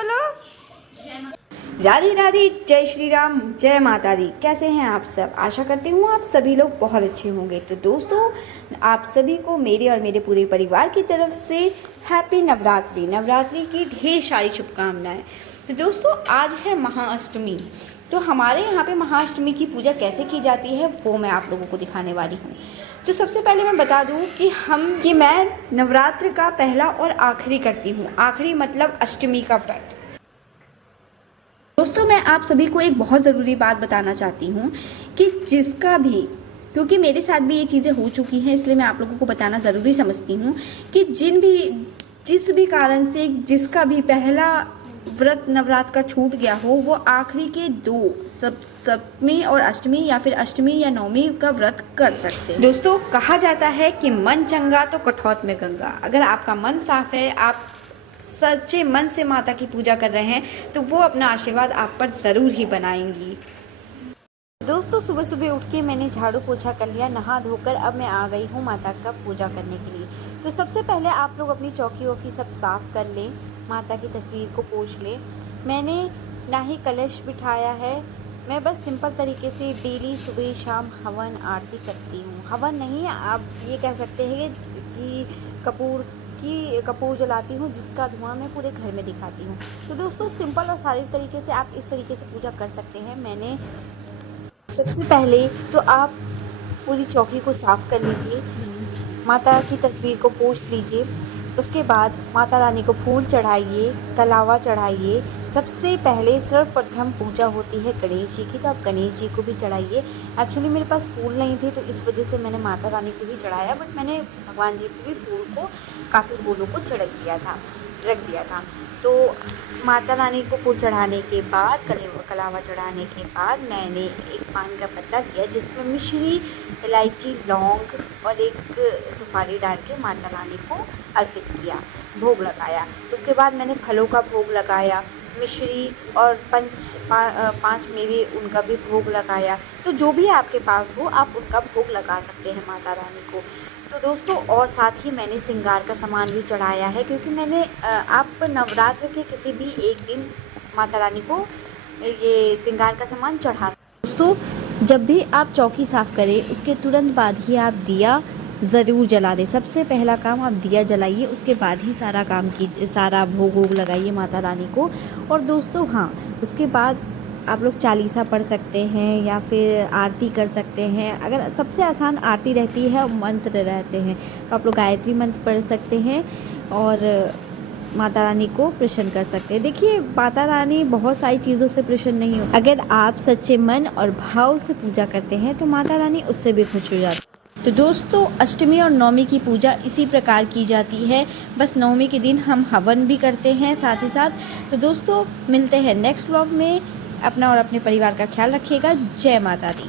बोलो। राधे राधे, जय श्री राम, जय माता दी। कैसे हैं आप सब? आशा करती हूँ आप सभी लोग बहुत अच्छे होंगे। तो दोस्तों, आप सभी को मेरे और मेरे पूरे परिवार की तरफ से हैप्पी नवरात्रि। नवरात्रि की ढेर सारी शुभकामनाएं। तो दोस्तों, आज है महाअष्टमी। तो हमारे यहाँ पे महाअष्टमी की पूजा कैसे की जाती है वो मैं आप लोगों को दिखाने वाली हूँ। तो सबसे पहले मैं बता दूँ कि मैं नवरात्र का पहला और आखिरी करती हूँ। आखिरी मतलब अष्टमी का व्रत। दोस्तों, मैं आप सभी को एक बहुत ज़रूरी बात बताना चाहती हूँ कि जिसका भी, क्योंकि मेरे साथ भी ये चीज़ें हो चुकी हैं, इसलिए मैं आप लोगों को बताना ज़रूरी समझती हूँ कि जिस भी कारण से जिसका भी पहला व्रत नवरात्र का छूट गया हो, वो आखिरी के दो सप्तमी और अष्टमी या फिर अष्टमी या नवमी का व्रत कर सकते हैं। दोस्तों, कहा जाता है कि मन चंगा तो कठौत में गंगा। अगर आपका मन साफ है, आप सच्चे मन से माता की पूजा कर रहे हैं, तो वो अपना आशीर्वाद आप पर ज़रूर ही बनाएंगी। दोस्तों, सुबह सुबह उठ के मैंने झाड़ू पोछा कर लिया, नहा धोकर अब मैं आ गई हूँ माता का पूजा करने के लिए। तो सबसे पहले आप लोग अपनी चौकी वौकी सब साफ़ कर लें, माता की तस्वीर को पोंछ लें। मैंने ना ही कलश बिठाया है, मैं बस सिंपल तरीके से डेली सुबह शाम हवन आरती करती हूँ। हवन नहीं, आप ये कह सकते हैं कि कपूर जलाती हूँ, जिसका धुआं मैं पूरे घर में दिखाती हूँ। तो दोस्तों, सिंपल और सादे तरीके से आप इस तरीके से पूजा कर सकते हैं। मैंने सबसे पहले तो आप पूरी चौकी को साफ़ कर लीजिए, माता की तस्वीर को पोंछ लीजिए। उसके बाद माता रानी को फूल चढ़ाइए, कलावा चढ़ाइए। सबसे पहले सर्वप्रथम पूजा होती है गणेश जी की, तो आप गणेश जी को भी चढ़ाइए। एक्चुअली मेरे पास फूल नहीं थे, तो इस वजह से मैंने माता रानी को भी चढ़ाया, बट मैंने भगवान जी को भी फूल को, काफ़ी फूलों को रख दिया था। तो माता रानी को फूल चढ़ाने के बाद, कलावा चढ़ाने के बाद मैंने एक पान का पत्ता लिया, जिसमें मिश्री, इलायची, लौंग और एक सुपारी डाल के माता रानी को अर्पित किया, भोग लगाया। उसके बाद मैंने फलों का भोग लगाया, मिश्री और 5 मेवे, उनका भी भोग लगाया। तो जो भी आपके पास हो, आप उनका भोग लगा सकते हैं माता रानी को। तो दोस्तों, और साथ ही मैंने श्रृंगार का सामान भी चढ़ाया है, क्योंकि मैंने आप नवरात्र के किसी भी एक दिन माता रानी को ये श्रृंगार का सामान चढ़ा। दोस्तों, जब भी आप चौकी साफ़ करें, उसके तुरंत बाद ही आप दिया ज़रूर जला दें। सबसे पहला काम आप दिया जलाइए, उसके बाद ही सारा काम कीजिए, सारा भोग लगाइए माता रानी को। और दोस्तों, हाँ, उसके बाद आप लोग चालीसा पढ़ सकते हैं या फिर आरती कर सकते हैं। अगर सबसे आसान आरती रहती है और मंत्र रहते हैं, तो आप लोग गायत्री मंत्र पढ़ सकते हैं और माता रानी को प्रसन्न कर सकते हैं। देखिए, माता रानी बहुत सारी चीज़ों से प्रसन्न नहीं होती। अगर आप सच्चे मन और भाव से पूजा करते हैं, तो माता रानी उससे भी खुश हो जाती है। तो दोस्तों, अष्टमी और नवमी की पूजा इसी प्रकार की जाती है। बस नवमी के दिन हम हवन भी करते हैं साथ ही साथ। तो दोस्तों, मिलते हैं नेक्स्ट व्लॉग में। अपना और अपने परिवार का ख्याल रखिएगा। जय माता दी।